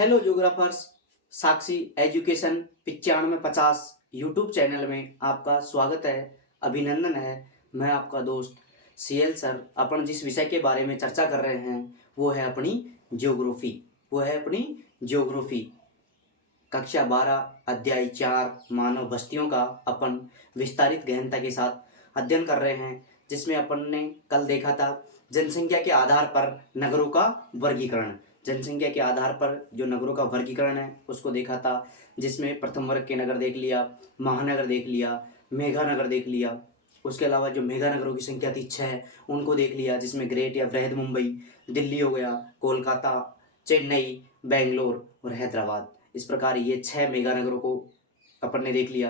Hello ज्योग्राफर्स। साक्षी education 9550 YouTube channel में आपका स्वागत है, अभिनंदन है। मैं आपका दोस्त सीएल सर। अपन जिस विषय के बारे में चर्चा कर रहे हैं वो है अपनी ज्योग्राफी। कक्षा 12 अध्याय 4 मानव बस्तियों का अपन विस्तारित गहनता के साथ अध्ययन कर रहे हैं, जिसमें अपन ने कल देखा था जनसंख्या के आधार पर नगरों का वर्गीकरण। जनसंख्या के आधार पर जो नगरों का वर्गीकरण है उसको देखा था, जिसमें प्रथम वर्ग के नगर देख लिया, महानगर देख लिया, मेगानगर देख लिया। उसके अलावा जो मेगानगरों की संख्या थी 6, उनको देख लिया, जिसमें ग्रेट या बृहद मुंबई, दिल्ली हो गया, कोलकाता, चेन्नई, बेंगलोर और हैदराबाद। इस प्रकार ये 6 मेगानगरों को अपन ने देख लिया।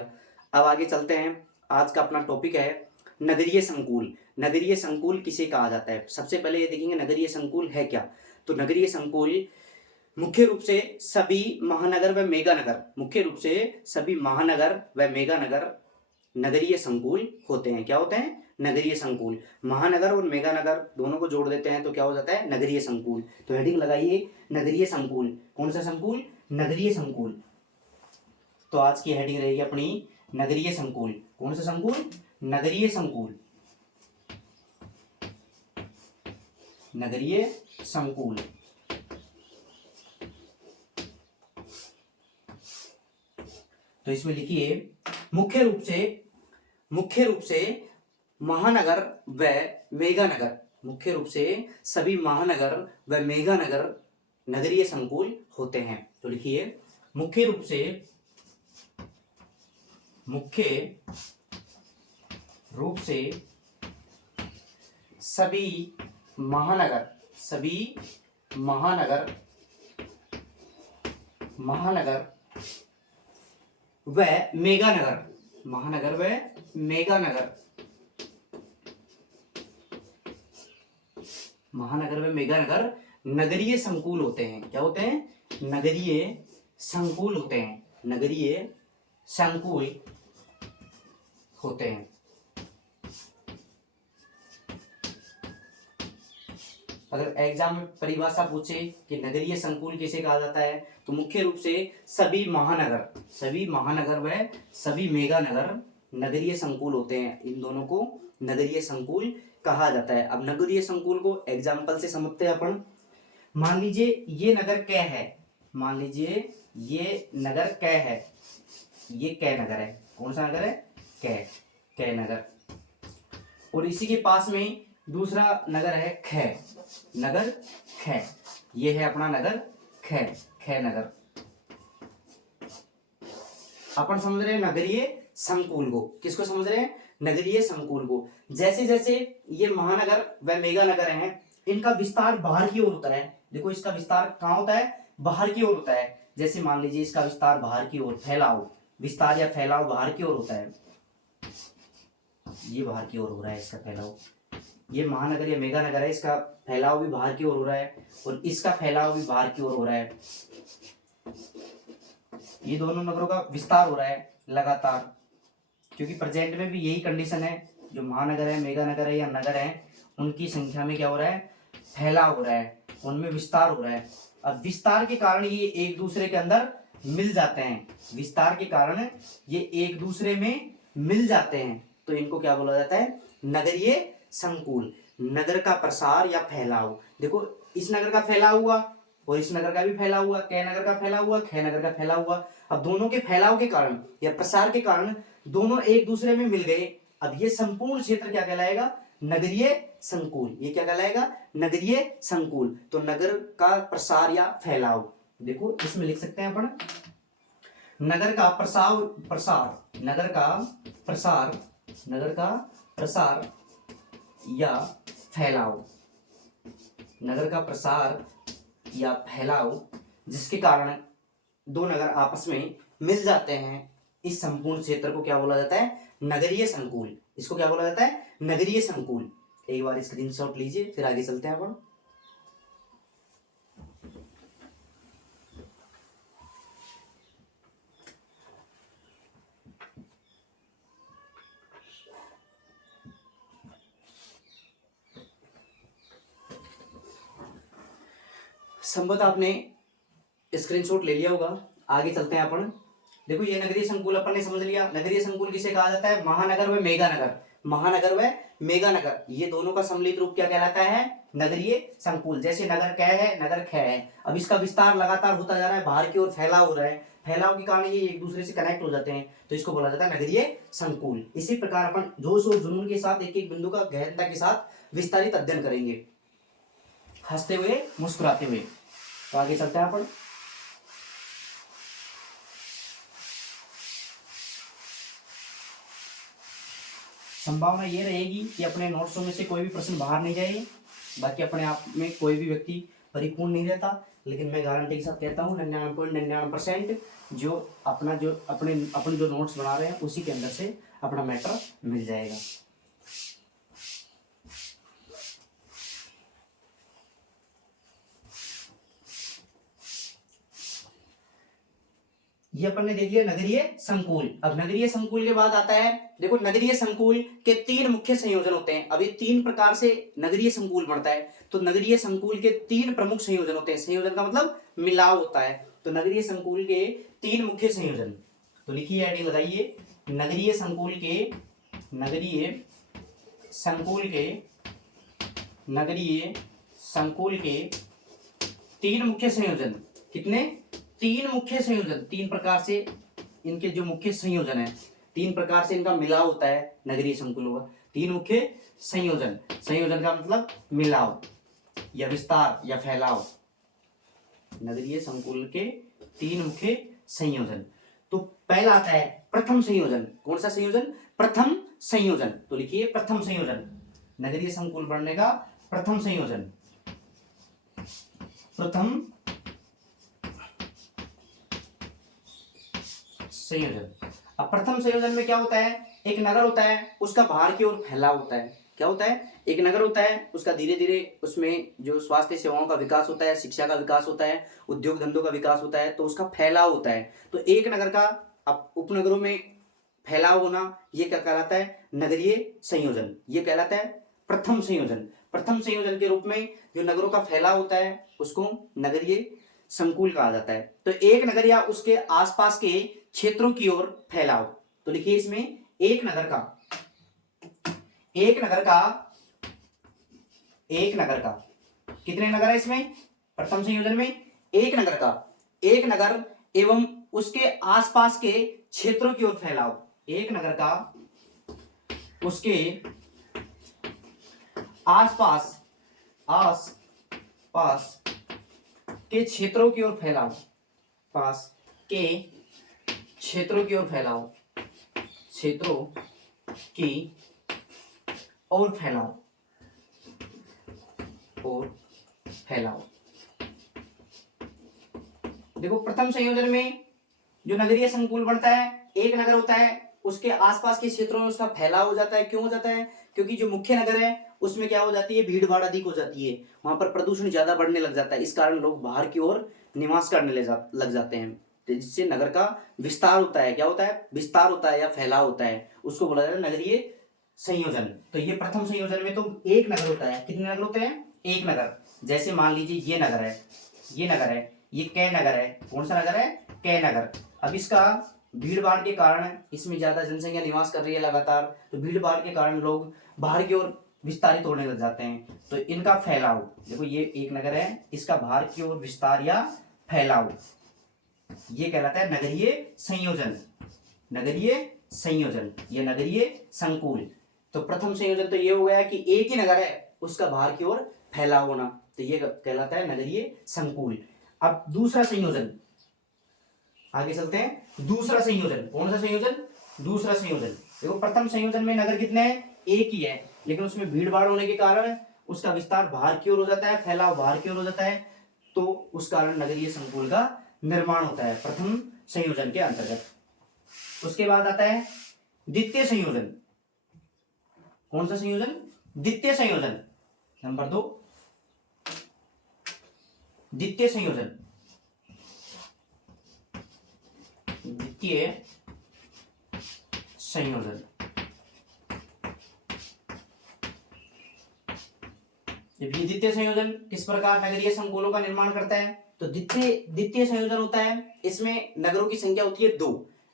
अब आगे चलते हैं। आज का अपना टॉपिक है नगरीय संकुल। नगरीय संकुल किसे कहा जाता है? सबसे पहले ये देखेंगे नगरीय संकुल है क्या। तो नगरीय संकुल मुख्य रूप से सभी महानगर व मेगानगर नगरीय संकुल होते हैं। क्या होते हैं? नगरीय संकुल। महानगर और मेगानगर दोनों को जोड़ देते हैं तो क्या हो जाता है? नगरीय संकुल। तो हेडिंग लगाइए नगरीय संकुल। कौन सा संकुल? नगरीय संकुल। तो आज की हेडिंग रहेगी अपनी नगरीय संकुल। कौन सा संकुल? नगरीय संकुल। नगरीय संकुल। तो इसमें लिखिए मुख्य रूप से महानगर व मेगानगर, मुख्य रूप से सभी महानगर व मेगानगर नगरीय संकुल होते हैं। तो लिखिए मुख्य रूप से सभी महानगर व मेगानगर नगरीय संकुल होते हैं। क्या होते हैं? नगरीय संकुल होते हैं। नगरीय संकुल होते हैं। अगर एग्जाम में परिभाषा पूछे कि नगरीय संकुल किसे कहा जाता है, तो मुख्य रूप से सभी महानगर व सभी मेगानगर नगरीय संकुल होते हैं। इन दोनों को नगरीय संकुल कहा जाता है। अब नगरीय संकुल को एग्जाम्पल से समझते हैं अपन। मान लीजिए ये नगर कै है, ये कै नगर है। कौन सा नगर है? कै नगर। और इसी के पास में दूसरा नगर है खे, ये है अपना नगर खे नगर। अपन समझ रहे हैं नगरीय संकुल को। किसको समझ रहे हैं? नगरीय संकुल को। जैसे जैसे ये महानगर व मेगानगर हैं, इनका विस्तार बाहर की ओर होता है। देखो इसका विस्तार कहाँ होता है? बाहर की ओर होता है। जैसे मान लीजिए इसका विस्तार बाहर की ओर, विस्तार या फैलाव बाहर की ओर होता है। ये बाहर की ओर हो रहा है इसका फैलाव। ये महानगर या मेगानगर है, इसका फैलाव भी बाहर की ओर हो रहा है और इसका फैलाव भी बाहर की ओर हो रहा है। ये दोनों नगरों का विस्तार हो रहा है लगातार, क्योंकि प्रेजेंट में भी यही कंडीशन है। जो महानगर है, मेगानगर है या नगर है, उनकी संख्या में क्या हो रहा है? फैलाव हो रहा है, उनमें विस्तार हो रहा है। अब विस्तार के कारण ये एक दूसरे के अंदर मिल जाते हैं। तो इनको क्या बोला जाता है? नगरीय संकुल। नगर का प्रसार या फैलाव। देखो इस नगर का फैलाव हुआ और इस नगर का भी फैलाव हुआ, कै नगर का फैलाव हुआ, खे नगर का फैलाव हुआ। अब दोनों के फैलाव के कारण या प्रसार के कारण दोनों एक दूसरे में मिल गए। अब ये संपूर्ण क्षेत्र क्या कहलाएगा? नगरीय संकुल। ये क्या कहलाएगा? नगरीय संकुल। तो नगर का प्रसार या फैलाव, देखो इसमें लिख सकते हैं अपन नगर का प्रसार या फैलाव, जिसके कारण दो नगर आपस में मिल जाते हैं। इस संपूर्ण क्षेत्र को क्या बोला जाता है? नगरीय संकुल। इसको क्या बोला जाता है? नगरीय संकुल। एक बार स्क्रीनशॉट लीजिए, फिर आगे चलते हैं अपन। संभवतः आपने स्क्रीनशॉट ले लिया होगा। आगे चलते हैं अपन। देखो ये नगरीय संकुल अपन ने समझ लिया। नगरीय संकुल किसे कहा जाता है? महानगर व मेगा नगर। महानगर व मेगा नगर, ये दोनों का सम्मिलित रूप क्या कहलाता है? नगरीय संकुल। जैसे नगर क है, नगर ख है। अब इसका विस्तार लगातार होता जा रहा है, बाहर की ओर फैलाव हो रहा है। फैलाव के कारण ये एक दूसरे से कनेक्ट हो जाते हैं, तो इसको बोला जाता है नगरीय संकुल। इसी प्रकार अपन जोश और जुनून के साथ एक एक बिंदु का गहनता के साथ विस्तारित अध्ययन करेंगे, हंसते हुए मुस्कुराते हुए। तो आगे चलते हैं अपन। संभावना ये रहेगी कि अपने नोट्सों में से कोई भी प्रश्न बाहर नहीं जाए। बाकी अपने आप में कोई भी व्यक्ति परिपूर्ण नहीं रहता, लेकिन मैं गारंटी के साथ कहता हूँ 99.99% जो अपन जो नोट्स बना रहे हैं उसी के अंदर से अपना मैटर मिल जाएगा। ये अपन ने देख लिया नगरीय संकुल। अब नगरीय संकुल के बाद आता है, देखो नगरीय संकुल के 3 मुख्य संयोजन होते हैं। अब ये 3 प्रकार से नगरीय संकुल बनता है। तो नगरीय संकुल के 3 प्रमुख संयोजन होते हैं। संयोजन का मतलब मिलाव होता है। तो नगरीय संकुल के 3 मुख्य संयोजन, तो लिखिए हेडिंग लगाइए, नगरीय संकुल के 3 मुख्य संयोजन। कितने? 3 मुख्य संयोजन। 3 प्रकार से इनके जो मुख्य संयोजन है, 3 प्रकार से इनका मिलाव होता है नगरीय संकुलों का। 3 मुख्य संयोजन। संयोजन का मतलब मिलाव या विस्तार या फैलाव। नगरीय संकुल के 3 मुख्य संयोजन। तो पहला आता है प्रथम संयोजन। कौन सा संयोजन? प्रथम संयोजन। तो लिखिए प्रथम संयोजन। नगरीय संकुल बनने का प्रथम संयोजन। प्रथम संयोजन। अब प्रथम संयोजन में क्या होता है? एक नगर होता है, उसका बाहर की ओर फैलाव होता है। क्या होता है? एक नगर होता है, उसका धीरे धीरे उसमें जो स्वास्थ्य सेवाओं का विकास होता है, शिक्षा का विकास होता है, उद्योग धंधों का विकास होता है, तो उसका फैलाव होता है। तो एक नगर का अब उपनगरों में फैलाव होना, ये क्या कहलाता है? नगरीय संयोजन। ये कहलाता है प्रथम संयोजन। प्रथम संयोजन के रूप में जो नगरों का फैलाव होता है उसको नगरीय संकुल कहा जाता है। तो एक नगर या उसके आसपास के क्षेत्रों की ओर फैलाव। तो लिखिए इसमें एक नगर का कितने नगर है इसमें? प्रथम संयोजन में एक नगर एवं उसके आसपास के क्षेत्रों की ओर फैलाव। एक नगर का उसके आसपास के क्षेत्रों की ओर फैलाव। क्षेत्रों की ओर फैलाव। देखो प्रथम संयोजन में जो नगरीय संकुल बनता है, एक नगर होता है, उसके आसपास के क्षेत्रों में उसका फैलाव हो जाता है। क्यों हो जाता है? क्योंकि जो मुख्य नगर है उसमें क्या हो जाती है? भीड़ भाड़ अधिक हो जाती है, वहां पर प्रदूषण ज्यादा बढ़ने लग जाता है। इस कारण लोग बाहर की ओर निवास करने लग जाते हैं, जिससे नगर का विस्तार होता है। क्या होता है? विस्तार होता है या फैलाव होता है, उसको बोला जाता है नगरीय संयोजन। तो ये प्रथम संयोजन में तो एक नगर होता है। कितने नगर होते हैं? एक नगर। जैसे मान लीजिए ये नगर है, ये कै नगर है। कौन सा नगर है? कै नगर। अब इसका भीड़ भाड़ के कारण इसमें ज्यादा जनसंख्या निवास कर रही है लगातार, तो भीड़ भाड़ के कारण लोग बाहर की ओर विस्तारित होने लग जाते हैं। तो इनका फैलाव, देखो ये एक नगर है, इसका बाहर की ओर विस्तार या फैलाव, ये कहलाता है नगरीय संयोजन। ये नगरीय संकुल। तो प्रथम संयोजन तो ये हो गया कि एक ही नगर है, उसका बाहर की ओर फैलाव होना, तो ये कहलाता है नगरीय संकुल। अब दूसरा संयोजन, आगे चलते हैं। दूसरा संयोजन, कौन सा संयोजन? दूसरा संयोजन। देखो प्रथम संयोजन में नगर कितने हैं? एक ही है, लेकिन उसमें भीड़ भाड़ होने के कारण उसका विस्तार बाहर की ओर हो जाता है, फैलाव बाहर की ओर हो जाता है, तो उस कारण नगरीय संकुल का निर्माण होता है प्रथम संयोजन के अंतर्गत। उसके बाद आता है द्वितीय संयोजन। कौन सा संयोजन? द्वितीय संयोजन। नंबर 2, द्वितीय संयोजन। द्वितीय संयोजन किस प्रकार नगरीय संकुलों का निर्माण करता है? तो द्वितीय द्वितीय संयोजन होता है, इसमें नगरों की संख्या होती है 2।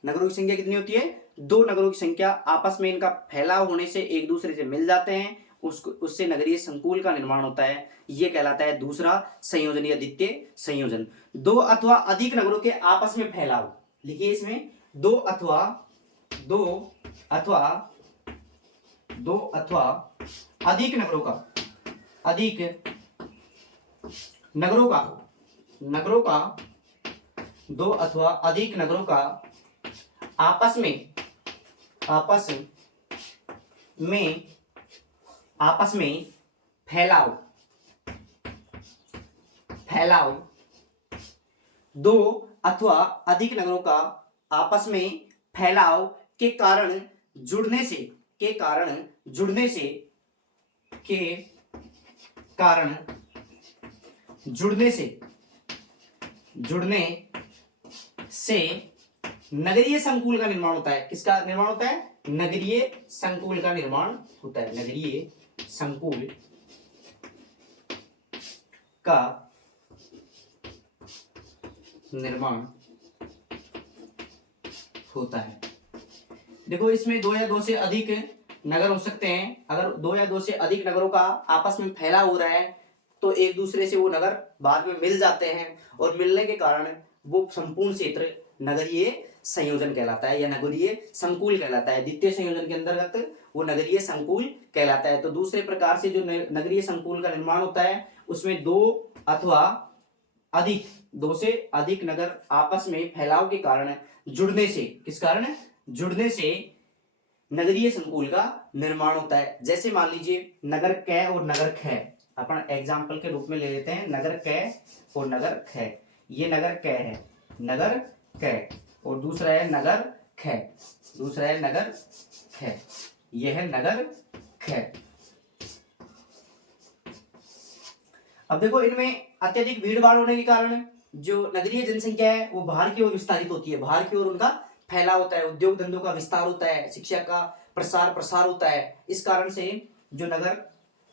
नगरों की संख्या कितनी होती है? 2 नगरों की संख्या आपस में इनका फैलाव होने से एक दूसरे से मिल जाते हैं, उससे नगरीय संकुल का निर्माण होता है। यह कहलाता है दूसरा संयोजन या द्वितीय संयोजन। 2 अथवा अधिक नगरों के आपस में फैलाव, लिखिए इसमें 2 अथवा अधिक नगरों का 2 अथवा अधिक नगरों का आपस में फैलाव 2 अथवा अधिक नगरों का आपस में फैलाव के कारण जुड़ने से नगरीय संकुल का निर्माण होता है। किसका निर्माण होता है? नगरीय संकुल का निर्माण होता है। नगरीय संकुल का निर्माण होता है। देखो इसमें 2 या 2 से अधिक नगर हो सकते हैं। अगर 2 या 2 से अधिक नगरों का आपस में फैलाव हो रहा है तो एक दूसरे से वो नगर बाद में मिल जाते हैं, और मिलने के कारण वो संपूर्ण क्षेत्र नगरीय संयोजन कहलाता है या नगरीय संकुल कहलाता है। द्वितीय संयोजन के अंतर्गत वो नगरीय संकुल कहलाता है। तो दूसरे प्रकार से जो नगरीय संकुल का निर्माण होता है उसमें 2 अथवा अधिक 2 से अधिक नगर आपस में फैलाव के कारण जुड़ने से नगरीय संकुल का निर्माण होता है। जैसे मान लीजिए नगर कै और नगर खै, अपन एग्जाम्पल के रूप में ले लेते हैं नगर कै और नगर खै। ये नगर कै है, नगर कै, और दूसरा है नगर खै, ये है नगर खै। अब देखो इनमें अत्यधिक भीड़ भाड़ होने के कारण जो नगरीय जनसंख्या है वो बाहर की ओर विस्तारित होती है, बाहर की ओर उनका फैलाव होता है, उद्योग धंधों का विस्तार होता है, शिक्षा का प्रसार होता है। इस कारण से जो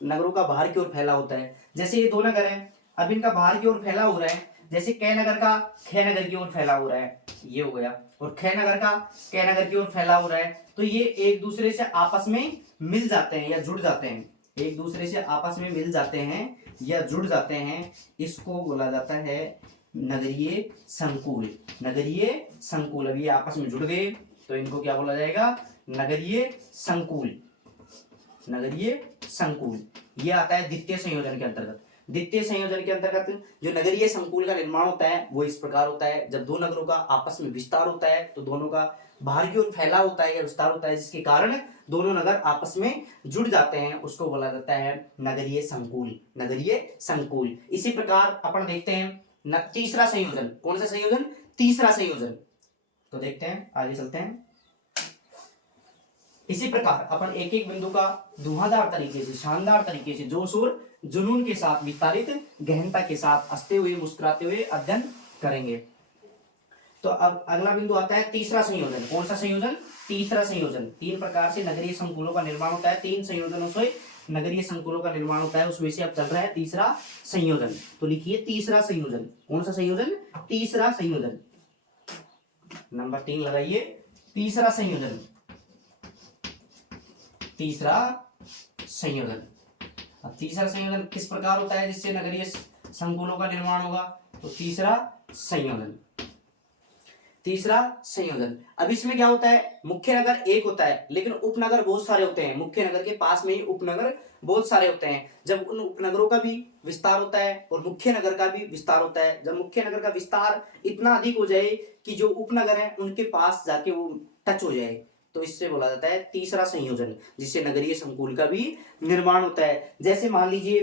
नगरों का बाहर की ओर फैलाव होता है। जैसे ये 2 नगर हैं, अब इनका बाहर की ओर फैलाव हो रहा है। जैसे कै नगर का खै नगर की ओर फैलाव हो रहा है, ये हो गया, और खै नगर का कै नगर की ओर फैलाव हो रहा है, तो ये एक दूसरे से आपस में मिल जाते हैं या जुड़ जाते हैं। एक दूसरे से आपस में मिल जाते हैं या जुड़ जाते हैं, इसको बोला जाता है नगरीय संकुल। नगरीय संकुल, अब ये आपस में जुड़ गए तो इनको क्या बोला जाएगा? नगरीय संकुल। ये आता है द्वितीय संयोजन के अंतर्गत। द्वितीय संयोजन के अंतर्गत जो नगरीय संकुल का निर्माण होता है वो इस प्रकार होता है। जब 2 नगरों का आपस में विस्तार होता है तो दोनों का बाहर की ओर फैलाव होता है या विस्तार होता है, जिसके कारण दोनों नगर आपस में जुड़ जाते हैं, उसको बोला जाता है नगरीय संकुल। इसी प्रकार अपन देखते हैं तीसरा संयोजन। कौन सा संयोजन? तीसरा संयोजन। तो देखते हैं, आगे चलते हैं। इसी प्रकार अपन एक एक बिंदु का धुआंधार तरीके से, शानदार तरीके से, जोश और जुनून के साथ, विस्तारित गहनता के साथ, हंसते हुए मुस्कुराते हुए अध्ययन करेंगे। तो अब अगला बिंदु आता है तीसरा संयोजन। कौन सा संयोजन? तीसरा संयोजन। 3 प्रकार से नगरीय संकुलों का निर्माण होता है, 3 संयोजनों से नगरीय संकुलों का निर्माण होता है, उसमें से अब चल रहा है तीसरा संयोजन। तो लिखिए तीसरा संयोजन। कौन सा संयोजन? तीसरा संयोजन। नंबर 3 लगाइए, तीसरा संयोजन। तीसरा संयोजन तीसरा संयोजन किस प्रकार होता है जिससे नगरीय संकुलों का निर्माण होगा? तो तीसरा संयोजन। अब इसमें क्या होता है? मुख्य नगर एक होता है लेकिन उपनगर बहुत सारे होते हैं। मुख्य नगर के पास में ही उपनगर बहुत सारे होते हैं। जब उन उपनगरों का भी विस्तार होता है और मुख्य नगर का भी विस्तार होता है, जब मुख्य नगर का विस्तार इतना अधिक हो जाए कि जो उपनगर है उनके पास जाके वो टच हो जाए, तो इससे बोला जाता है तीसरा संयोजन, जिससे नगरीय संकुल का भी निर्माण होता है। जैसे मान लीजिए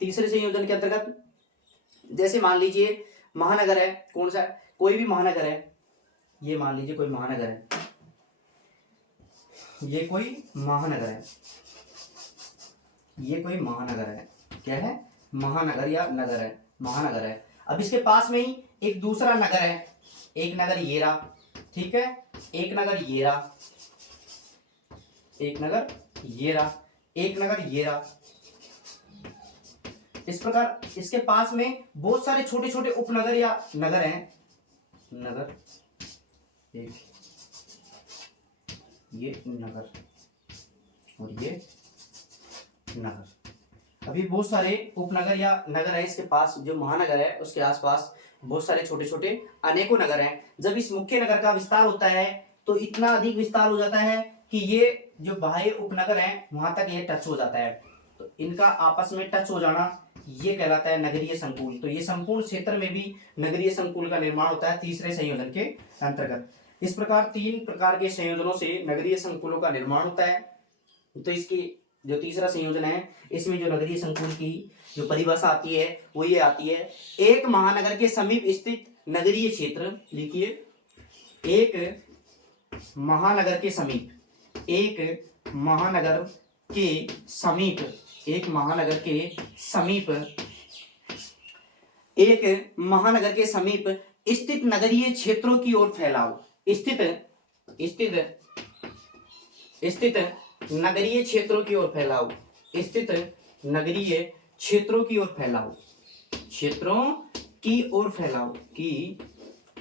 तीसरे संयोजन के अंतर्गत, जैसे मान लीजिए महानगर है, कौन सा? कोई भी महानगर है। ये मान लीजिए कोई महानगर है, ये कोई महानगर है, क्या है? महानगर या नगर है, महानगर है। अब इसके पास में ही एक दूसरा नगर है, एक नगर ये रहा, ठीक है, एक नगर ये रहा, एक नगर ये रहा, इस प्रकार इसके पास में बहुत सारे छोटे छोटे उपनगर या नगर हैं, नगर, एक ये नगर और ये नगर। अभी बहुत सारे उपनगर या नगर है इसके पास, जो महानगर है उसके आसपास बहुत सारे छोटे छोटे अनेकों नगर हैं। जब इस मुख्य नगर का विस्तार होता है तो इतना अधिक विस्तार हो जाता है कि ये जो बाह्य उपनगर हैं वहां तक ये टच हो जाता है। तो इनका आपस में टच हो जाना ये कहलाता है नगरीय संकुल। तो ये संपूर्ण क्षेत्र में भी नगरीय संकुल का निर्माण होता है तीसरे संयोजन के अंतर्गत। इस प्रकार 3 प्रकार के संयोजनों से नगरीय संकुलों का निर्माण होता है। तो इसकी जो तीसरा संयोजन है इसमें जो नगरीय संकुल की जो परिभाषा आती है वो ये आती है, एक महानगर के समीप स्थित नगरीय क्षेत्र। लिखिए, एक महानगर के समीप, एक महानगर के समीप, एक महानगर के समीप, एक महानगर के समीप स्थित नगरीय क्षेत्रों की ओर फैलाव, स्थित नगरीय क्षेत्रों की ओर फैलाव, स्थित नगरीय क्षेत्रों की ओर फैलाव, क्षेत्रों की ओर फैलाव, की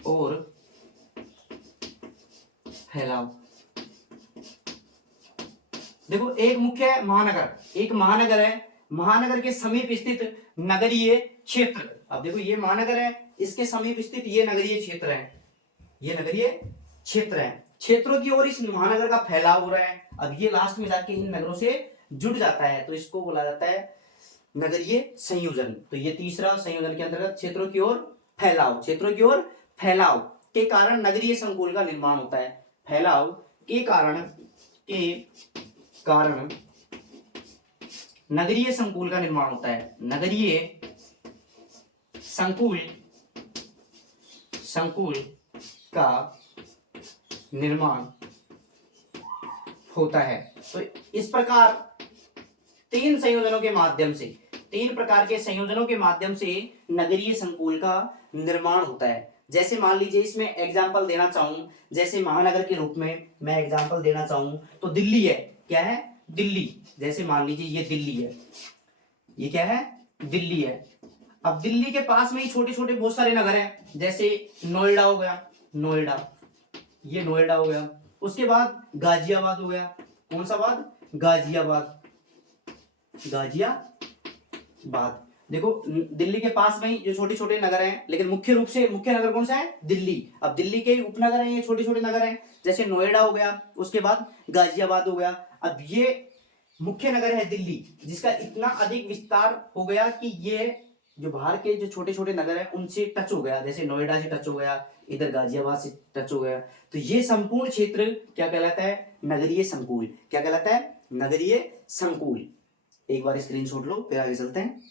ओर फैलाव। देखो, एक मुख्य महानगर, एक महानगर है, महानगर के समीप स्थित नगरीय क्षेत्र। अब देखो ये महानगर है, इसके समीप स्थित ये नगरीय क्षेत्र है, ये नगरीय क्षेत्र है। क्षेत्रों की ओर इस महानगर का फैलाव हो रहा है। अब ये लास्ट में जाके इन नगरों से जुड़ जाता है तो इसको बोला जाता है नगरीय संयोजन। तो ये तीसरा संयोजन के अंतर्गत क्षेत्रों की ओर फैलाव, क्षेत्रों की ओर फैलाव के कारण नगरीय संकुल का निर्माण होता है। फैलाव के कारण नगरीय संकुल का निर्माण होता है। नगरीय संकुल का निर्माण होता है। तो इस प्रकार 3 संयोजनों के माध्यम से, 3 प्रकार के संयोजनों के माध्यम से नगरीय संकुल का निर्माण होता है। जैसे मान लीजिए इसमें एग्जाम्पल देना चाहूं, जैसे महानगर के रूप में मैं एग्जाम्पल देना चाहूं तो दिल्ली है। क्या है? दिल्ली। जैसे मान लीजिए ये दिल्ली है, ये क्या है? दिल्ली है। अब दिल्ली के पास में ही छोटे छोटे बहुत सारे नगर हैं, जैसे नोएडा हो गया, नोएडा, ये नोएडा हो गया। उसके बाद गाजियाबाद हो गया। कौन सा बाद? गाजियाबाद, गाजियाबाद। देखो दिल्ली के पास में ही जो छोटे छोटे नगर हैं, लेकिन मुख्य रूप से मुख्य नगर कौन सा है? दिल्ली। अब दिल्ली के उपनगर हैं, ये छोटे छोटे नगर हैं, जैसे नोएडा हो गया, उसके बाद गाजियाबाद हो गया। अब ये मुख्य नगर है दिल्ली, जिसका इतना अधिक विस्तार हो गया कि ये जो बाहर के जो छोटे छोटे नगर हैं उनसे टच हो गया, जैसे नोएडा से टच हो गया, इधर गाजियाबाद से टच हो गया। तो ये संपूर्ण क्षेत्र क्या कहलाता है? नगरीय संकुल। क्या कहलाता है? नगरीय संकुल। एक बार स्क्रीनशॉट लो, फिर आगे चलते हैं।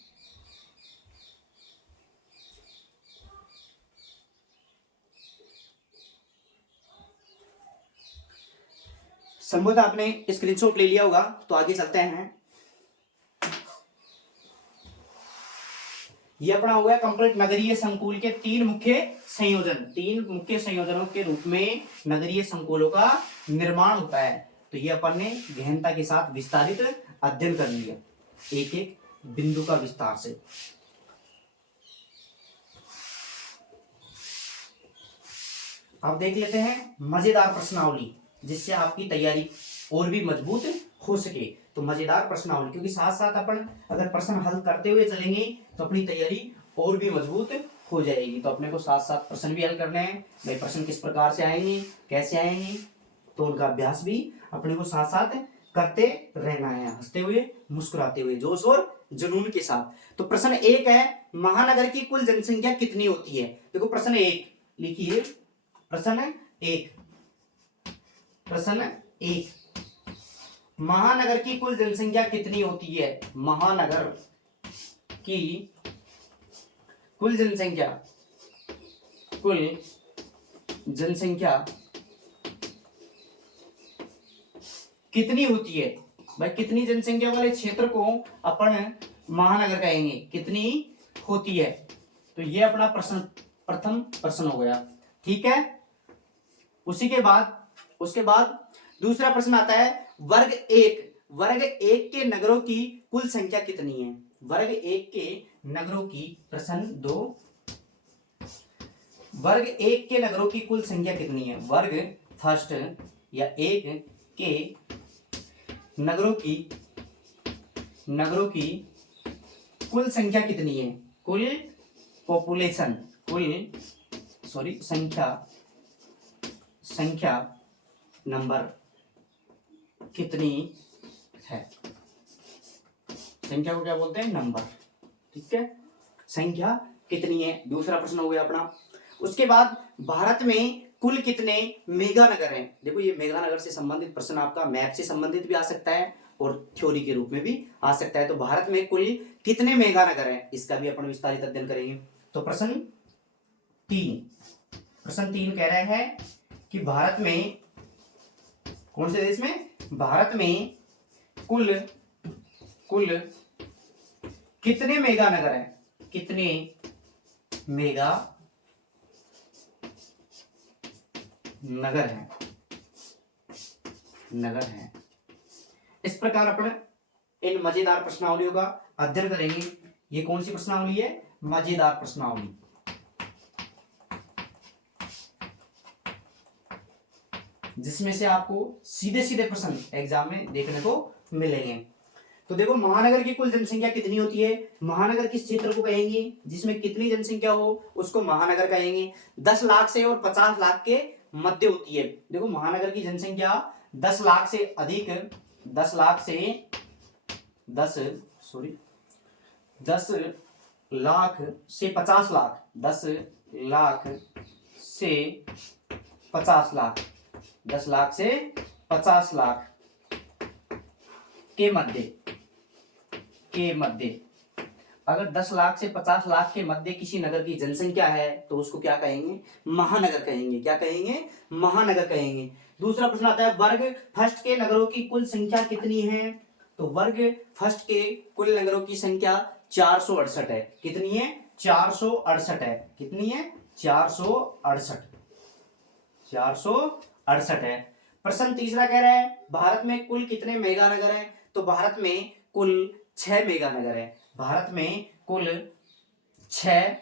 संभवतः आपने स्क्रीनशॉट ले लिया होगा, तो आगे चलते हैं। ये अपना हो गया कंप्लीट नगरीय संकुल के 3 मुख्य संयोजन। 3 मुख्य संयोजनों के रूप में नगरीय संकुलों का निर्माण होता है। तो ये अपन ने गहनता के साथ विस्तारित अध्ययन कर लिया, एक एक बिंदु का विस्तार से। अब देख लेते हैं मजेदार प्रश्नावली, जिससे आपकी तैयारी और भी मजबूत हो सके। तो मजेदार प्रश्नावली, क्योंकि साथ साथ अपन अगर प्रश्न हल करते हुए चलेंगे तो अपनी तैयारी और भी मजबूत हो जाएगी। तो अपने को साथ साथ प्रश्न भी हल करने हैं। भाई प्रश्न किस प्रकार से आएंगे, कैसे आएंगे, तो उनका अभ्यास भी अपने को साथ साथ करते रहना है, हंसते हुए, मुस्कुराते हुए, जोश और जुनून के साथ। तो प्रश्न 1 है, महानगर की कुल जनसंख्या कितनी होती है? देखो प्रश्न 1 लिखिए, प्रश्न 1, महानगर की कुल जनसंख्या कितनी होती है? महानगर की कुल जनसंख्या कितनी होती है? भाई कितनी जनसंख्या वाले क्षेत्र को अपन महानगर कहेंगे, कितनी होती है? तो ये अपना प्रथम प्रश्न हो गया, ठीक है। उसके बाद दूसरा प्रश्न आता है, वर्ग एक के नगरों की कुल संख्या कितनी है? वर्ग 1 के नगरों की, प्रश्न 2, वर्ग 1 के नगरों की कुल संख्या कितनी है? वर्ग फर्स्ट या 1 के नगरों की कुल संख्या कितनी है? कुल पॉपुलेशन, संख्या नंबर कितनी है? संख्या को क्या बोलते हैं? नंबर। ठीक है, संख्या कितनी है, दूसरा प्रश्न हो गया अपना। उसके बाद भारत में कुल कितने मेगा नगर हैं? देखो ये मेगा नगर से संबंधित प्रश्न आपका मैप से संबंधित भी आ सकता है और थ्योरी के रूप में भी आ सकता है। तो भारत में कुल कितने मेगा नगर हैं, इसका भी अपन विस्तारित अध्ययन करेंगे। तो प्रश्न 3 कह रहा है कि भारत में, कौन से देश में? भारत में कुल कितने मेगा नगर हैं? कितने मेगा नगर हैं। इस प्रकार अपन इन मजेदार प्रश्नावलियों का अध्ययन करेंगे। ये कौन सी प्रश्नावली है? मजेदार प्रश्नावली। जिसमें से आपको सीधे सीधे प्रश्न एग्जाम में देखने को मिलेंगे। तो देखो, महानगर की कुल जनसंख्या कितनी होती है? महानगर किस क्षेत्र को कहेंगे जिसमें कितनी जनसंख्या हो, उसको महानगर कहेंगे। 10 लाख से और 50 लाख के मध्य होती है। देखो, महानगर की जनसंख्या 10 लाख से अधिक, 10 लाख से 50 लाख, 10 लाख से 50 लाख, 10 लाख से 50 लाख के मध्य अगर 10 लाख से 50 लाख के मध्य किसी नगर की जनसंख्या है तो उसको क्या कहेंगे? महानगर कहेंगे। क्या कहेंगे? महानगर कहेंगे। दूसरा प्रश्न आता है, वर्ग फर्स्ट के नगरों की कुल संख्या कितनी है? तो वर्ग फर्स्ट के कुल नगरों की संख्या 468 है। कितनी है? 468 है। कितनी है? 468 है। प्रश्न तीसरा कह रहा है, भारत में कुल कितने मेगा नगर हैं? तो भारत में कुल 6 मेगा नगर है। भारत में कुल 6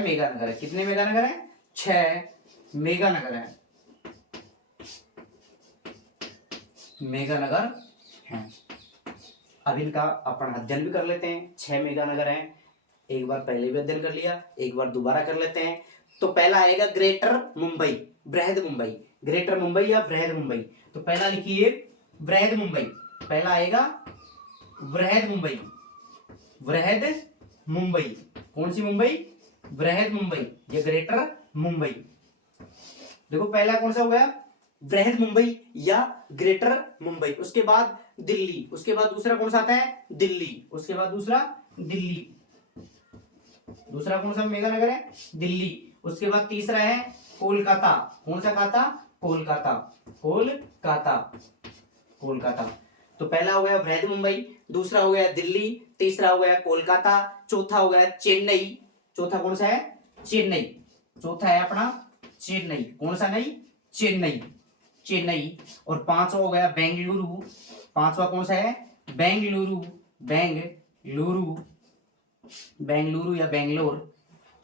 मेगा नगर है। कितने मेगा नगर है? 6 मेगा नगर है। अब इनका अपन अध्ययन भी कर लेते हैं। 6 मेगा नगर हैं, एक बार पहले भी अध्ययन कर लिया, एक बार दोबारा कर लेते हैं। तो पहला आएगा ग्रेटर मुंबई, बृहद मुंबई। ग्रेटर मुंबई या बृहद मुंबई। तो पहला लिखिए बृहद मुंबई। पहला आएगा बृहद मुंबई। कौन सी मुंबई? बृहद मुंबई या ग्रेटर मुंबई। देखो, पहला कौन सा हो गया? बृहद मुंबई या ग्रेटर मुंबई। उसके बाद दिल्ली। उसके बाद दूसरा कौन सा आता है? दिल्ली। उसके बाद दूसरा दिल्ली। दूसरा कौन सा मेगा नगर है? दिल्ली। उसके बाद तीसरा है कोलकाता। कौन सा खाता? कोलकाता। तो पहला हो गया बृहद मुंबई, दूसरा हो गया दिल्ली, तीसरा हो गया कोलकाता, चौथा हो गया चेन्नई। चौथा कौन सा है? चेन्नई। चौथा है अपना चेन्नई। कौन सा? नहीं, चेन्नई। और पांचवा हो गया बेंगलुरु। पांचवा कौन सा है? बेंगलुरु या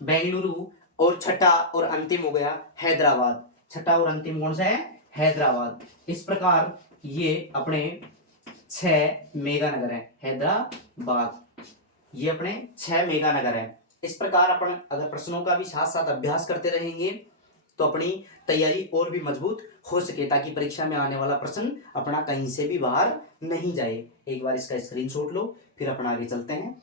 बेंगलुरु। और छठा और अंतिम हो गया हैदराबाद। छठा और अंतिम कौन सा है? हैदराबाद। इस प्रकार ये अपने 6 मेगा नगर हैं। हैदराबाद, ये अपने 6 मेगा नगर हैं। इस प्रकार अपन अगर प्रश्नों का भी साथ साथ अभ्यास करते रहेंगे तो अपनी तैयारी और भी मजबूत हो सके, ताकि परीक्षा में आने वाला प्रश्न अपना कहीं से भी बाहर नहीं जाए। एक बार इसका स्क्रीनशॉट लो, फिर अपन आगे चलते हैं।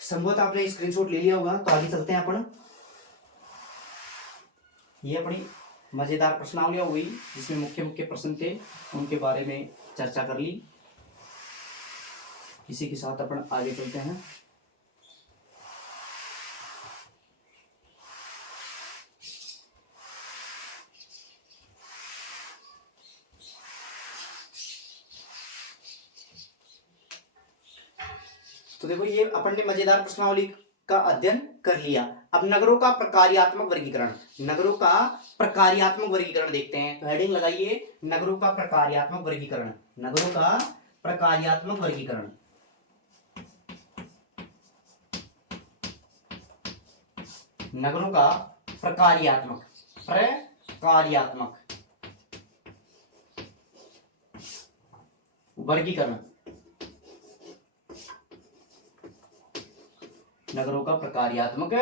संभवतः आपने स्क्रीनशॉट ले लिया होगा, तो आगे चलते हैं अपन। ये अपनी मजेदार प्रश्नावलियां हुई जिसमें मुख्य प्रश्न थे, उनके बारे में चर्चा कर ली। इसी के साथ अपन आगे चलते हैं। तो देखो, ये अपन ने मजेदार प्रश्नावली का अध्ययन कर लिया। अब नगरों का प्रकार्यात्मक वर्गीकरण, नगरों का प्रकार्यात्मक वर्गीकरण देखते हैं। तो हेडिंग लगाइए नगरों का प्रकार्यात्मक वर्गीकरण, नगरों का प्रकार्यात्मक वर्गीकरण। नगरों का प्रकार्यात्मक वर्गीकरण, नगरों का प्रकार्यात्मक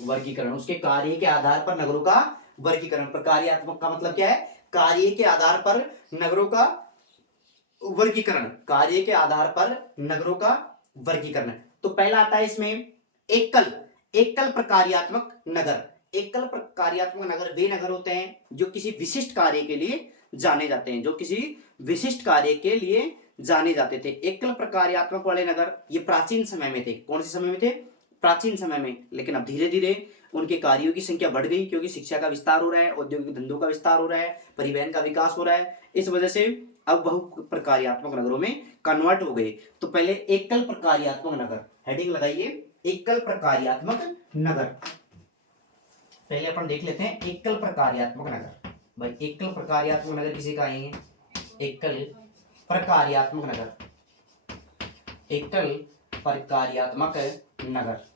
वर्गीकरण, उसके कार्य के आधार पर नगरों का वर्गीकरण। प्रकार्यात्मक का मतलब क्या है? कार्य के आधार पर नगरों का वर्गीकरण, कार्य के आधार पर नगरों का वर्गीकरण। तो पहला आता है इसमें एकल प्रकार्यात्मक नगर। एकल प्रकार्यात्मक नगर वे नगर होते हैं जो किसी विशिष्ट कार्य के लिए जाने जाते हैं, जो किसी विशिष्ट कार्य के लिए जाने जाते थे। एकल प्रकार्यात्मक वाले नगर ये प्राचीन समय में थे। कौन से समय में थे? प्राचीन समय में। लेकिन अब धीरे धीरे उनके कार्यों की संख्या बढ़ गई, क्योंकि शिक्षा का विस्तार हो रहा है, औद्योगिक धंधों का विस्तार हो रहा है, परिवहन का विकास हो रहा है। इस वजह से अब बहु प्रकार्यात्मक नगरों में कन्वर्ट हो गए। तो पहले एकल प्रकार्यात्मक नगर, हेडिंग लगाइए एकल प्रकार्यात्मक नगर। पहले अपन देख लेते हैं एकल प्रकार्यात्मक नगर। भाई एकल प्रकार्यात्मक नगर किसे कहेंगे? एकल प्रकार्यात्मक नगर, एकल प्रकार्यात्मक नगर।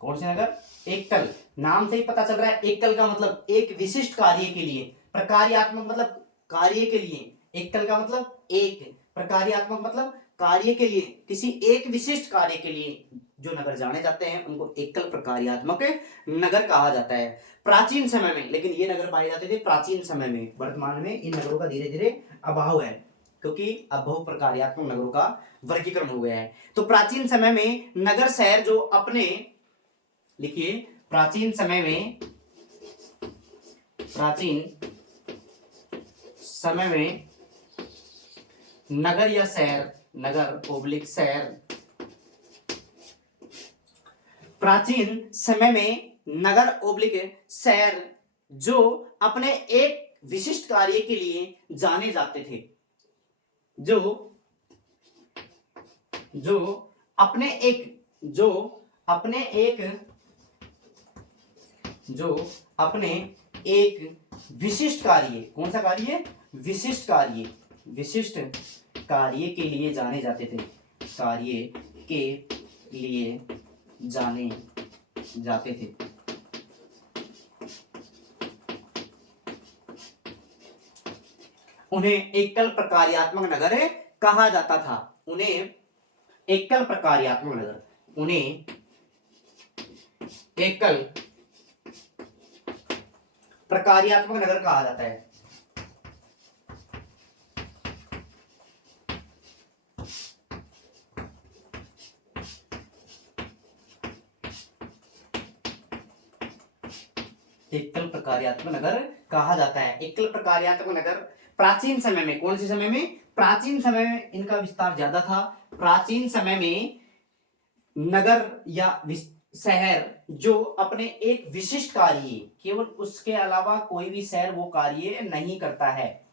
कौन से नगर? एकल। नाम से ही पता चल रहा है एकल का मतलब एक विशिष्ट कार्य के लिए, प्रकार्यात्मक मतलब कार्य के लिए, एकल का मतलब एक, प्रकार्यात्मक मतलब कार्य के लिए, किसी एक विशिष्ट कार्य के लिए जो नगर जाने जाते हैं उनको एकल प्रकार्यात्मक नगर कहा जाता है। प्राचीन समय में लेकिन ये नगर पाए जाते थे प्राचीन समय में। वर्तमान में इन नगरों का धीरे धीरे अभाव है, क्योंकि अब बहु प्रकार्यात्मक नगरों का वर्गीकरण हो गया है। तो प्राचीन समय में नगर शहर जो अपने, लिखिए प्राचीन समय में नगर या शहर, नगर ओब्लिक शहर, प्राचीन समय में नगर ओब्लिक शहर जो अपने एक विशिष्ट कार्य के लिए जाने जाते थे, जो अपने एक विशिष्ट कार्य, कौन सा कार्य? विशिष्ट कार्य के लिए जाने जाते थे, कार्य के लिए जाने जाते थे। उन्हें एकल प्रकार्यात्मक नगर कहा जाता था। उन्हें एकल प्रकार्यात्मक नगर, उन्हें एकल प्रकार्यात्मक नगर कहा जाता है। एकल प्रकार्यात्मक नगर कहा जाता है। एकल प्रकार्यात्मक नगर प्राचीन समय में, कौन से समय में? प्राचीन समय में इनका विस्तार ज्यादा था। प्राचीन समय में नगर या शहर जो अपने एक विशिष्ट कार्य, केवल उसके अलावा कोई भी शहर वो कार्य नहीं करता है,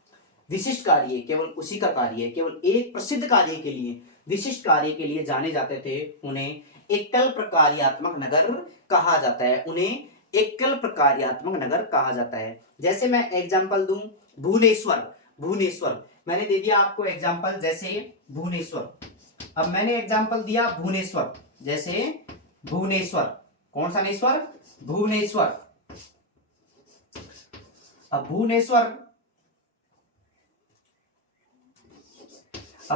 विशिष्ट कार्य केवल उसी का कार्य, केवल एक प्रसिद्ध कार्य के लिए, विशिष्ट कार्य के लिए जाने जाते थे, उन्हें एकल प्रकार्यात्मक नगर कहा जाता है। उन्हें एकल प्रकार्यात्मक नगर कहा जाता है। जैसे मैं एग्जांपल दूं, भुवनेश्वर मैंने दे दिया आपको एग्जांपल, जैसे भुवनेश्वर। अब मैंने एग्जांपल दिया भुवनेश्वर, जैसे भुवनेश्वर, कौन सा नेश्वर? भुवनेश्वर। अब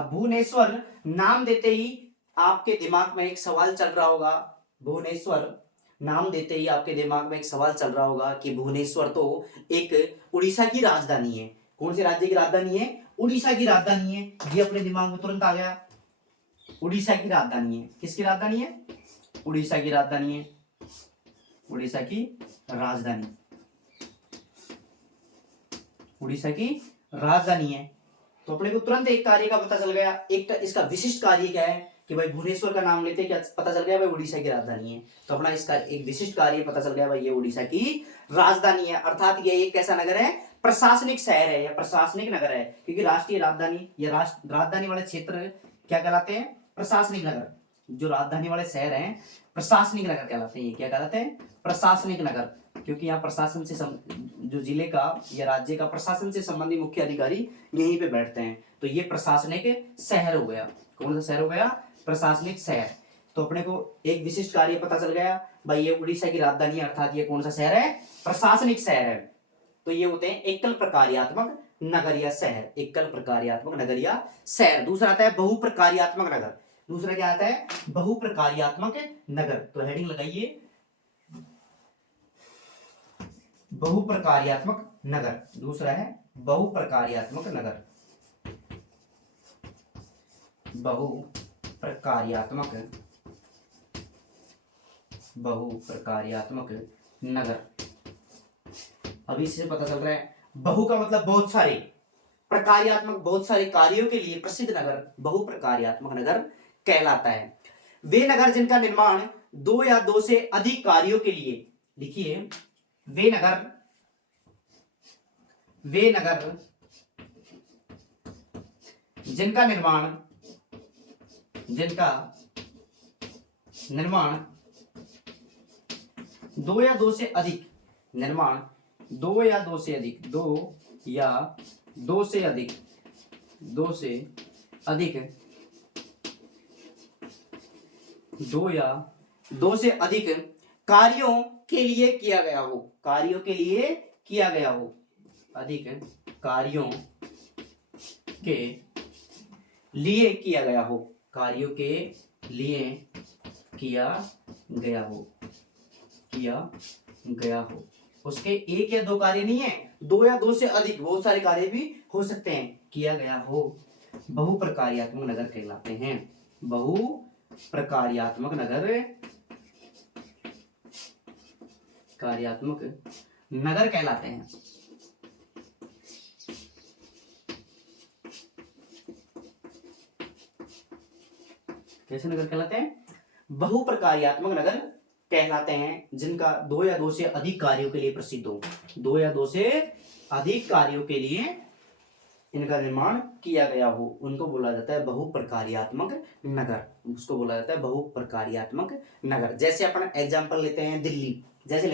भुवनेश्वर नाम देते ही आपके दिमाग में एक सवाल चल रहा होगा। भुवनेश्वर नाम देते ही आपके दिमाग में एक सवाल चल रहा होगा कि भुवनेश्वर तो एक उड़ीसा की राजधानी है। कौन से राज्य की राजधानी है? उड़ीसा की राजधानी है। ये अपने दिमाग में तुरंत आ गया, उड़ीसा की राजधानी है। किसकी राजधानी है? उड़ीसा की राजधानी है, उड़ीसा की राजधानी, उड़ीसा की राजधानी है। तो अपने को तुरंत एक कार्य का पता चल गया। एक इसका विशिष्ट कार्य क्या है कि भाई भुवनेश्वर का नाम लेते क्या पता चल गया? भाई उड़ीसा की राजधानी है। तो अपना इसका एक विशिष्ट कार्य पता चल गया, भाई ये उड़ीसा की राजधानी है। अर्थात ये एक कैसा नगर है? प्रशासनिक शहर है या प्रशासनिक नगर है, क्योंकि राष्ट्रीय राजधानी या राजधानी वाले क्षेत्र क्या कहलाते हैं? प्रशासनिक नगर। जो राजधानी वाले शहर हैं प्रशासनिक नगर कहलाते हैं। ये क्या कहलाते हैं? प्रशासनिक नगर, क्योंकि यहाँ प्रशासन से जो जिले का या राज्य का प्रशासन से संबंधित मुख्य अधिकारी यहीं पे बैठते हैं, तो ये प्रशासनिक शहर हो गया। कौन सा शहर हो गया? प्रशासनिक शहर। तो अपने को एक विशिष्ट कार्य पता चल गया भाई, ये उड़ीसा की राजधानी अर्थात ये कौन सा शहर है? प्रशासनिक शहर है। तो ये होते हैं एकल प्रकार्यात्मक नगर या शहर, एकल प्रकार्यात्मक नगर या शहर। दूसरा आता है बहुप्रकार्यात्मक नगर। दूसरा क्या आता है? बहुप्रकार्यात्मक नगर। तो हेडिंग लगाइए बहुप्रकार्यात्मक नगर। दूसरा है बहुप्रकार्यात्मक नगर, बहुप्रकार्यात्मक नगर। अभी इससे पता चल रहा है बहु का मतलब बहुत सारे, प्रकार्यात्मक बहुत सारे कार्यों के लिए प्रसिद्ध नगर बहुप्रकार्यात्मक नगर कहलाता है। वे नगर जिनका निर्माण दो या दो से अधिक कार्यों के लिए, लिखिए वे नगर जिनका निर्माण दो या दो से अधिक, निर्माण दो या दो से अधिक कार्यों के लिए किया गया हो, कार्यों के लिए किया गया हो, अधिक कार्यों के लिए किया गया हो, कार्यों के लिए किया गया हो। उसके एक या दो कार्य नहीं है, दो या दो से अधिक बहुत सारे कार्य भी हो सकते हैं, किया गया हो, बहुप्रकार्यात्मक नगर कहलाते हैं। बहुप्रकार्यात्मक नगर कहलाते हैं। कैसे नगर कहलाते हैं? बहुप्रकार्यात्मक नगर कहलाते हैं जिनका दो या दो से अधिक कार्यों के लिए प्रसिद्ध हो, दो या दो से अधिक कार्यों के लिए इनका निर्माण किया गया हो, उनको बोला जाता है बहुप्रकार्यात्मक नगर। उसको बोला जाता है बहुप्रकार्यात्मक नगर। जैसे अपन एग्जांपल लेते हैं दिल्ली, जैसे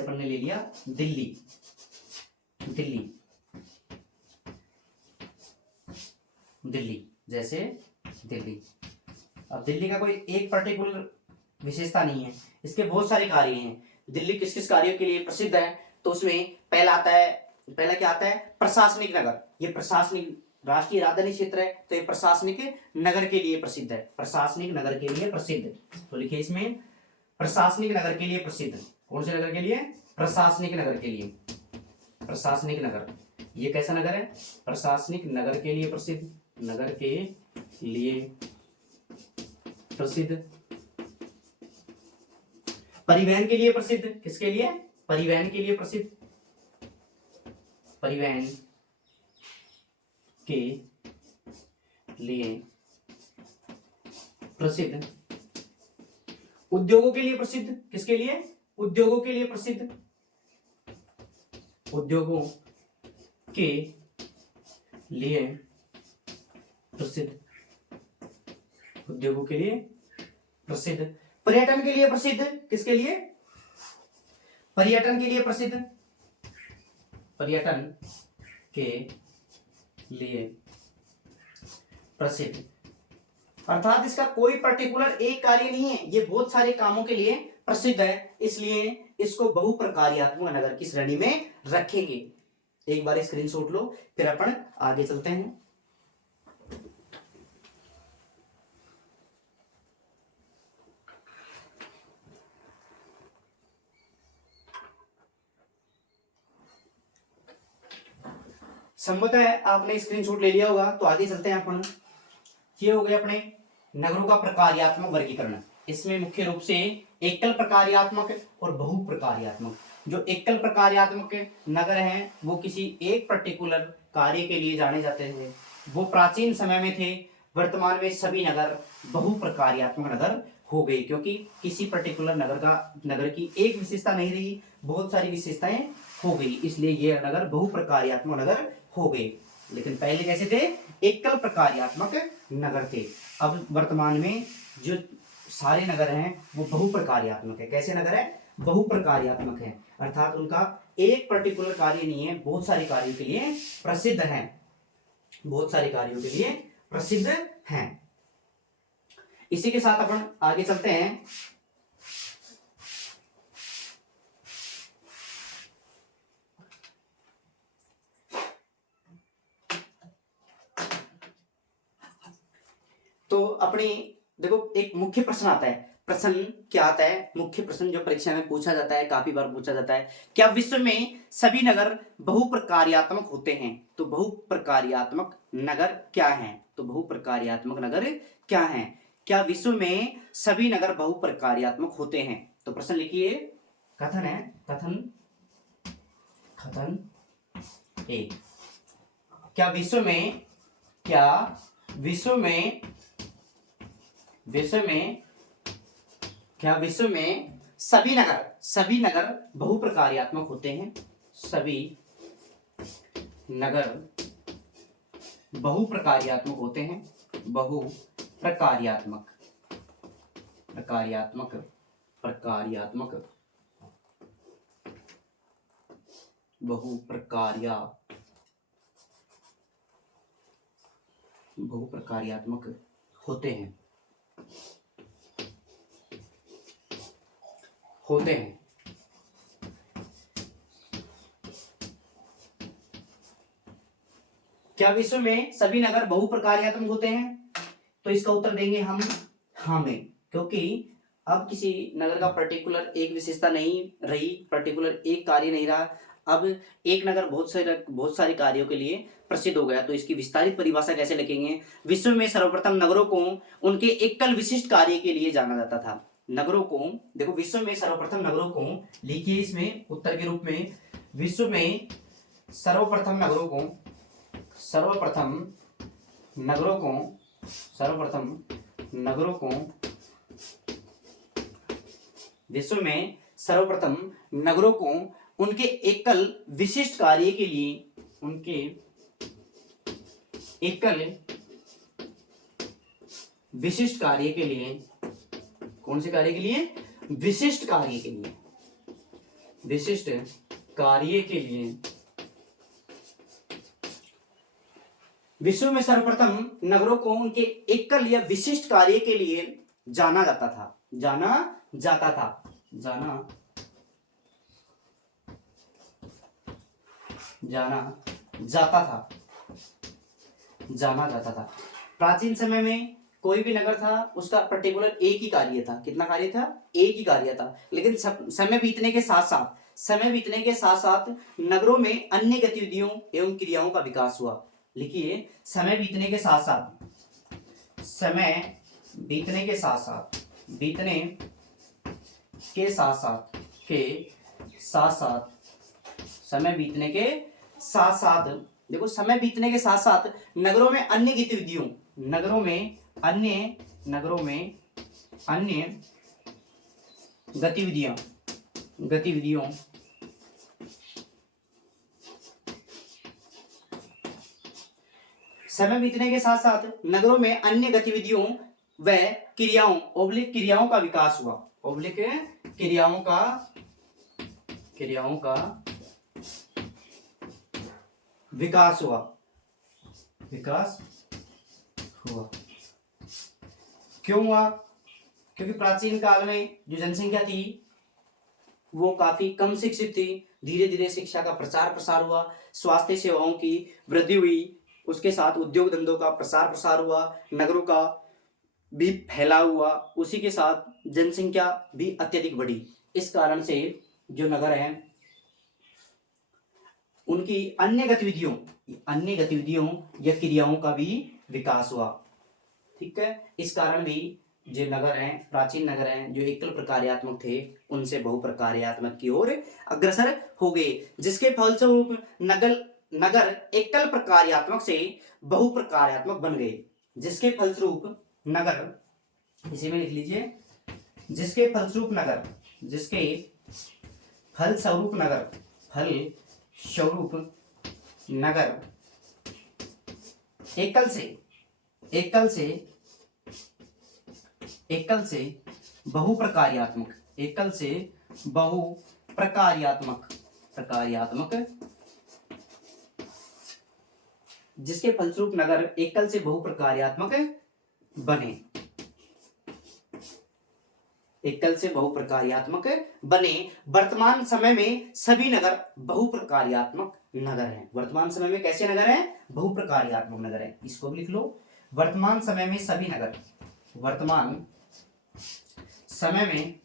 अपन ने ले लिया दिल्ली। जैसे दिल्ली। अब दिल्ली का कोई एक पर्टिकुलर विशेषता नहीं है, इसके बहुत सारे कार्य हैं। दिल्ली किस किस कार्यों के लिए प्रसिद्ध है? तो उसमें पहला क्या आता है? प्रशासनिक नगर। ये प्रशासनिक, राष्ट्रीय राजधानी क्षेत्र है तो ये प्रशासनिक नगर के लिए प्रसिद्ध है, प्रशासनिक नगर के लिए प्रसिद्ध। तो लिखिए इसमें प्रशासनिक नगर के लिए प्रसिद्ध। कौन से नगर के लिए? प्रशासनिक नगर के लिए। प्रशासनिक नगर, ये कैसा नगर है? प्रशासनिक नगर के लिए प्रसिद्ध, नगर के लिए प्रसिद्ध। परिवहन के लिए प्रसिद्ध। किसके लिए? परिवहन के लिए प्रसिद्ध, परिवहन के लिए प्रसिद्ध। उद्योगों के लिए प्रसिद्ध। किसके लिए? उद्योगों के लिए प्रसिद्ध, उद्योगों के लिए प्रसिद्ध, उद्योगों के लिए प्रसिद्ध। पर्यटन के लिए प्रसिद्ध। किसके लिए? पर्यटन के लिए प्रसिद्ध, पर्यटन के लिए प्रसिद्ध। अर्थात इसका कोई पर्टिकुलर एक कार्य नहीं है, ये बहुत सारे कामों के लिए प्रसिद्ध है, इसलिए इसको बहुप्रकार्यात्मक नगर की श्रेणी में रखेंगे। एक बार स्क्रीनशॉट लो, फिर अपन आगे चलते हैं। संभवतः है आपने स्क्रीनशॉट ले लिया होगा, तो आगे चलते हैं अपन। ये हो गए अपने नगरों का प्रकार्यात्मक वर्गीकरण। इसमें मुख्य रूप से एकल प्रकार्यात्मक और बहुप्रकार्यात्मक। जो एकल प्रकार्यात्मक नगर हैं वो किसी एक पर्टिकुलर कार्य के लिए जाने जाते थे, वो प्राचीन समय में थे। वर्तमान में सभी नगर बहुप्रकार्यात्मक नगर हो गए, क्योंकि किसी पर्टिकुलर नगर की एक विशेषता नहीं रही, बहुत सारी विशेषताएं हो गई, इसलिए ये नगर बहुप्रकार्यात्मक नगर हो गए। लेकिन पहले कैसे थे, एकल प्रकार्यात्मक नगर थे। अब वर्तमान में जो सारे नगर हैं वो बहुप्रकार्यात्मक है। कैसे नगर है, बहुप्रकार्यात्मक है, अर्थात उनका एक पर्टिकुलर कार्य नहीं है, बहुत सारे कार्यों के लिए प्रसिद्ध हैं, बहुत सारे कार्यों के लिए प्रसिद्ध हैं। इसी के साथ अपन आगे चलते हैं। तो अपनी देखो एक मुख्य प्रश्न आता है, प्रश्न क्या आता है, मुख्य प्रश्न जो परीक्षा में पूछा जाता है, काफी बार पूछा जाता है, क्या विश्व में सभी नगर बहुप्रकार्यात्मक होते हैं? तो बहुप्रकार्यात्मक नगर क्या हैं? तो बहुप्रकार्यात्मक नगर क्या हैं? क्या विश्व में सभी नगर बहुप्रकार्यात्मक होते हैं? तो प्रश्न लिखिए, कथन है, कथन एक, क्या विश्व में सभी नगर बहुप्रकार्यात्मक होते हैं? सभी नगर बहुप्रकार्यात्मक होते हैं। बहुप्रकार्यात्मक बहुप्रकार्यात्मक होते हैं। क्या विश्व में सभी नगर बहुप्रकार्यात्मक होते हैं? तो इसका उत्तर देंगे हम हाँ में, क्योंकि अब किसी नगर का पर्टिकुलर एक विशेषता नहीं रही, पर्टिकुलर एक कार्य नहीं रहा, अब एक नगर बहुत सारे कार्यों के लिए प्रसिद्ध हो गया। तो इसकी विस्तारित परिभाषा कैसे लिखेंगे, विश्व में सर्वप्रथम नगरों को उनके एकल विशिष्ट कार्य के लिए जाना जाता था। नगरों को देखो, विश्व में सर्वप्रथम नगरों को लिखिए इसमें उत्तर के रूप में, विश्व में सर्वप्रथम नगरों को विश्व में सर्वप्रथम नगरों को उनके एकल विशिष्ट कार्य के लिए, कौन से कार्य के लिए, विशिष्ट कार्य के लिए विश्व में सर्वप्रथम नगरों को उनके एकल या विशिष्ट कार्य के लिए जाना जाता था। प्राचीन समय में कोई भी नगर था, उसका पर्टिकुलर एक ही कार्य था। कितना कार्य था? एक ही कार्य था। लेकिन समय बीतने के साथ साथ नगरों में अन्य गतिविधियों एवं क्रियाओं का विकास हुआ। लिखिए, समय बीतने के साथ साथ देखो, समय बीतने के साथ साथ नगरों में अन्य गतिविधियों समय बीतने के साथ साथ नगरों में अन्य गतिविधियों व क्रियाओं का विकास हुआ। क्रियाओं का विकास हुआ। क्यों हुआ? क्योंकि प्राचीन काल में जो जनसंख्या थी वो काफी कम शिक्षित थी। धीरे धीरे शिक्षा का प्रचार प्रसार हुआ, स्वास्थ्य सेवाओं की वृद्धि हुई, उसके साथ उद्योग धंधों का प्रसार प्रसार हुआ, नगरों का भी फैलाव हुआ, उसी के साथ जनसंख्या भी अत्यधिक बढ़ी। इस कारण से जो नगर हैं उनकी अन्य गतिविधियों या क्रियाओं का भी विकास हुआ। ठीक है, इस कारण भी जो नगर हैं, प्राचीन नगर हैं, जो एकल प्रकार्यात्मक थे, उनसे बहुप्रकार्यात्मक की ओर अग्रसर हो गए, जिसके फलस्वरूप नगर एकल प्रकार्यात्मक से बहुप्रकार्यात्मक बन गए। जिसके फलस्वरूप नगर, इसी में लिख लीजिए, जिसके फलस्वरूप नगर एकल से एकल से एकल से बहुप्रकार्यात्मक, एकल से बहुप्रकार्यात्मक प्रकार्यात्मक, जिसके फलस्वरूप नगर एकल से बहुप्रकार्यात्मक बने, एकल से बहुप्रकार्यात्मक बने। वर्तमान समय में सभी नगर बहुप्रकार्यात्मक नगर हैं। वर्तमान समय में कैसे नगर हैं? बहुप्रकार्यात्मक नगर हैं। इसको भी लिख लो। वर्तमान समय में सभी नगर, वर्तमान समय में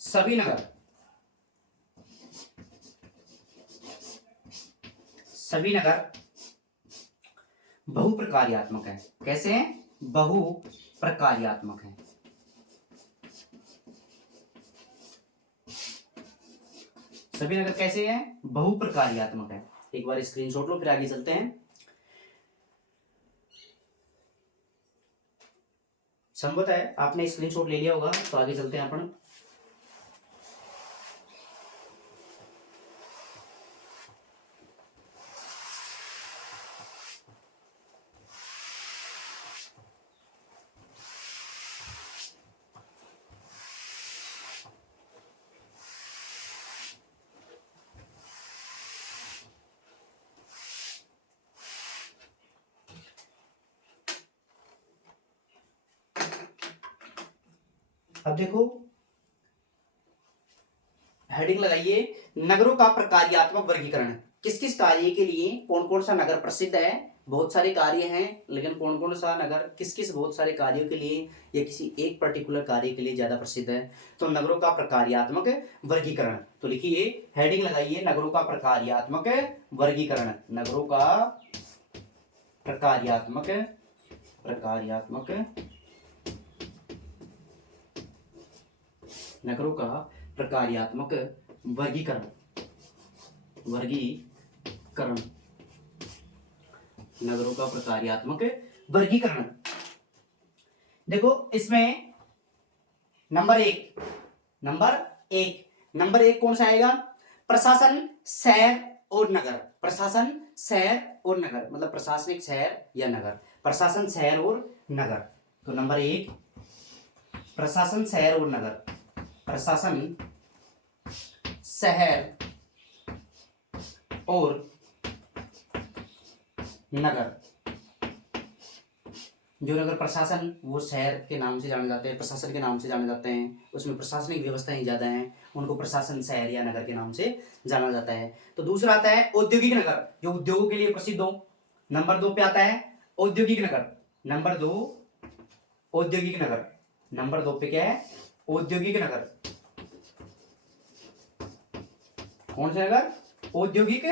सभी नगर, सभी नगर बहुप्रकार्यात्मक है। कैसे हैं? बहुप्रकार्यात्मक है। सभी नगर कैसे हैं? बहुप्रकार्यात्मक है। एक बार स्क्रीनशॉट लो, फिर आगे चलते हैं। संभवतः है आपने स्क्रीनशॉट ले लिया होगा, तो आगे चलते हैं अपन। अब देखो, हेडिंग लगाइए, नगरों का प्रकार्यात्मक वर्गीकरण। किस किस कार्य के लिए कौन कौन सा नगर प्रसिद्ध है? बहुत सारे कार्य हैं, लेकिन कौन कौन सा नगर किस किस बहुत सारे कार्यों के लिए या किसी एक पर्टिकुलर कार्य के लिए ज्यादा प्रसिद्ध है? तो नगरों का प्रकार्यात्मक वर्गीकरण। तो लिखिए, हेडिंग लगाइए, नगरों का प्रकार्यात्मक वर्गीकरण। नगरों का प्रकार्यात्मक प्रकार्यात्मक नगरों का प्रकार्यात्मक वर्गीकरण, वर्गीकरण, नगरों का प्रकार्यात्मक वर्गीकरण। देखो इसमें नंबर एक कौन सा आएगा? प्रशासन, शहर और नगर। प्रशासन, शहर और नगर, मतलब प्रशासनिक शहर या नगर। प्रशासन, शहर और नगर। तो नंबर एक प्रशासन, शहर और नगर। प्रशासन, शहर और नगर। जो नगर प्रशासन, वो शहर के नाम से जाने जाते हैं, प्रशासन के नाम से जाने जाते हैं, उसमें प्रशासनिक व्यवस्थाएं ज्यादा हैं, उनको प्रशासन, शहर या नगर के नाम से जाना जाता है। तो दूसरा आता है औद्योगिक नगर, जो उद्योगों के लिए प्रसिद्ध हो। नंबर 2 पे आता है औद्योगिक नगर। नंबर 2 औद्योगिक नगर। नंबर 2 पे क्या है? औद्योगिक नगर। कौन से नगर? औद्योगिक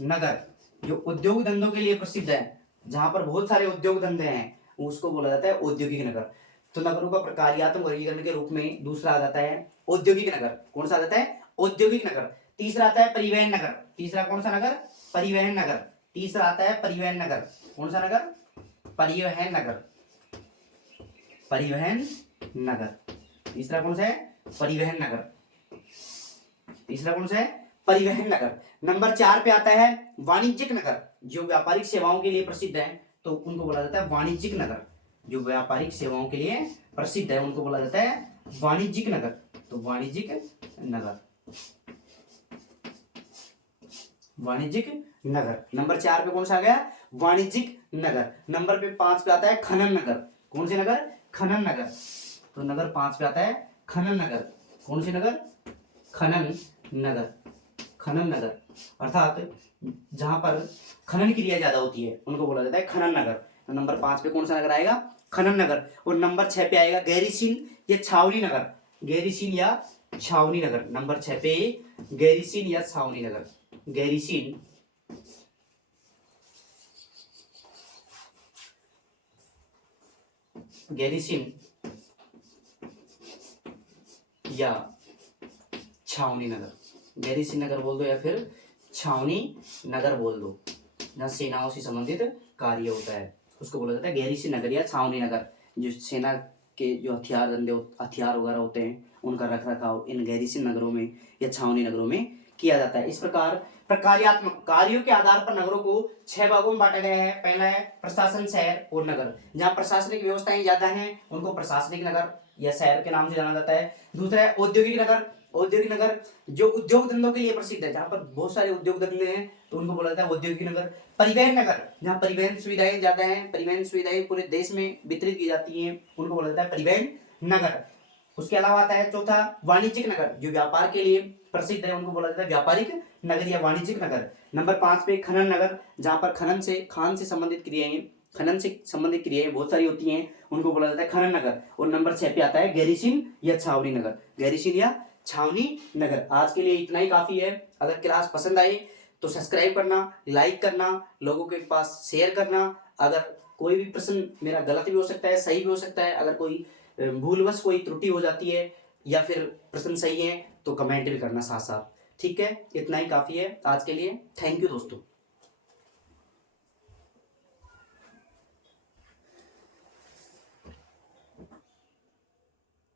नगर, जो उद्योग धंधों के लिए प्रसिद्ध है, जहां पर बहुत सारे उद्योग धंधे हैं, उसको बोला जाता है औद्योगिक नगर। तो नगरों का प्रकार्यात्मक वर्गीकरण के रूप में दूसरा आ जाता है औद्योगिक नगर। कौन सा आ जाता है? औद्योगिक नगर। तीसरा आता है परिवहन नगर। तीसरा कौन सा नगर? परिवहन नगर। तीसरा आता है परिवहन नगर। कौन सा नगर? परिवहन नगर। परिवहन नगर। तीसरा कौन सा है? परिवहन नगर। तीसरा कौन सा है? परिवहन नगर। नंबर 4 पे आता है वाणिज्यिक नगर, जो व्यापारिक सेवाओं के लिए प्रसिद्ध है, तो उनको बोला जाता है वाणिज्यिक नगर। जो व्यापारिक सेवाओं के लिए प्रसिद्ध है, उनको बोला जाता है वाणिज्यिक नगर। तो वाणिज्यिक नगर, वाणिज्यिक नगर। नंबर 4 पे कौन सा आ गया? वाणिज्यिक नगर। नंबर पे 5 पे आता है खनन नगर। कौन से नगर? खनन नगर। तो नंबर 5 पे आता है खनन नगर। कौन से नगर? खनन नगर। खनन नगर अर्थात जहां पर खनन क्रिया ज्यादा होती है, उनको बोला जाता है खनन नगर। तो नंबर 5 पे कौन सा नगर आएगा? खनन नगर। और नंबर 6 पे आएगा गैरीसीन या छावनी नगर। गैरीसीन या छावनी नगर। नंबर 6 पे गैरीसीन या छावनी नगर। गैरीसीन गैरीसीन या छावनी नगर। गैरीसीन नगर बोल दो या फिर छावनी नगर बोल दो, जहाँ सेनाओं से संबंधित कार्य होता है, उसको बोला जाता है गैरीसीन नगर या छावनी नगर। जो सेना के जो हथियार वगैरह होते हैं, उनका रख रखाव इन गैरीसीन नगरों में या छावनी नगरों में किया जाता है। इस प्रकार प्रकार्यात्मक कार्यों के आधार पर नगरों को 6 भागों में बांटा गया है। पहला है प्रशासन, शहर और नगर। जहाँ प्रशासनिक व्यवस्थाएं ज्यादा हैं उनको प्रशासनिक नगर या शहर के नाम से जाना जाता है। दूसरा है औद्योगिक नगर। औद्योगिक नगर जो उद्योग धंधों के लिए प्रसिद्ध है, जहाँ पर बहुत सारे उद्योग धंधे हैं तो उनको बोला जाता है औद्योगिक नगर। परिवहन नगर, जहाँ परिवहन सुविधाएं ज्यादा हैं, परिवहन सुविधाएं पूरे देश में वितरित की जाती हैं, उनको बोला जाता है परिवहन नगर। उसके अलावा आता है चौथा वाणिज्यिक नगर, जो व्यापार के लिए प्रसिद्ध है, उनको बोला जाता है व्यापारिक नगर या वाणिज्यिक नगर। नंबर 5 पे खनन नगर, जहाँ पर खान से संबंधित क्रियाएं, खनन से संबंधित क्रियाएं बहुत सारी होती हैं, उनको बोला जाता है खनन नगर। और नंबर 6 पे आता है गैरीसीन या छावनी नगर। गैरीसीन या छावनी नगर। आज के लिए इतना ही काफी है। अगर क्लास पसंद आए तो सब्सक्राइब करना, लाइक करना, लोगों के पास शेयर करना। अगर कोई भी प्रश्न मेरा गलत भी हो सकता है, सही भी हो सकता है, अगर कोई भूलवश कोई त्रुटि हो जाती है या फिर प्रश्न सही है तो कमेंट भी करना साथ साथ। ठीक है, इतना ही काफी है आज के लिए। थैंक यू दोस्तों।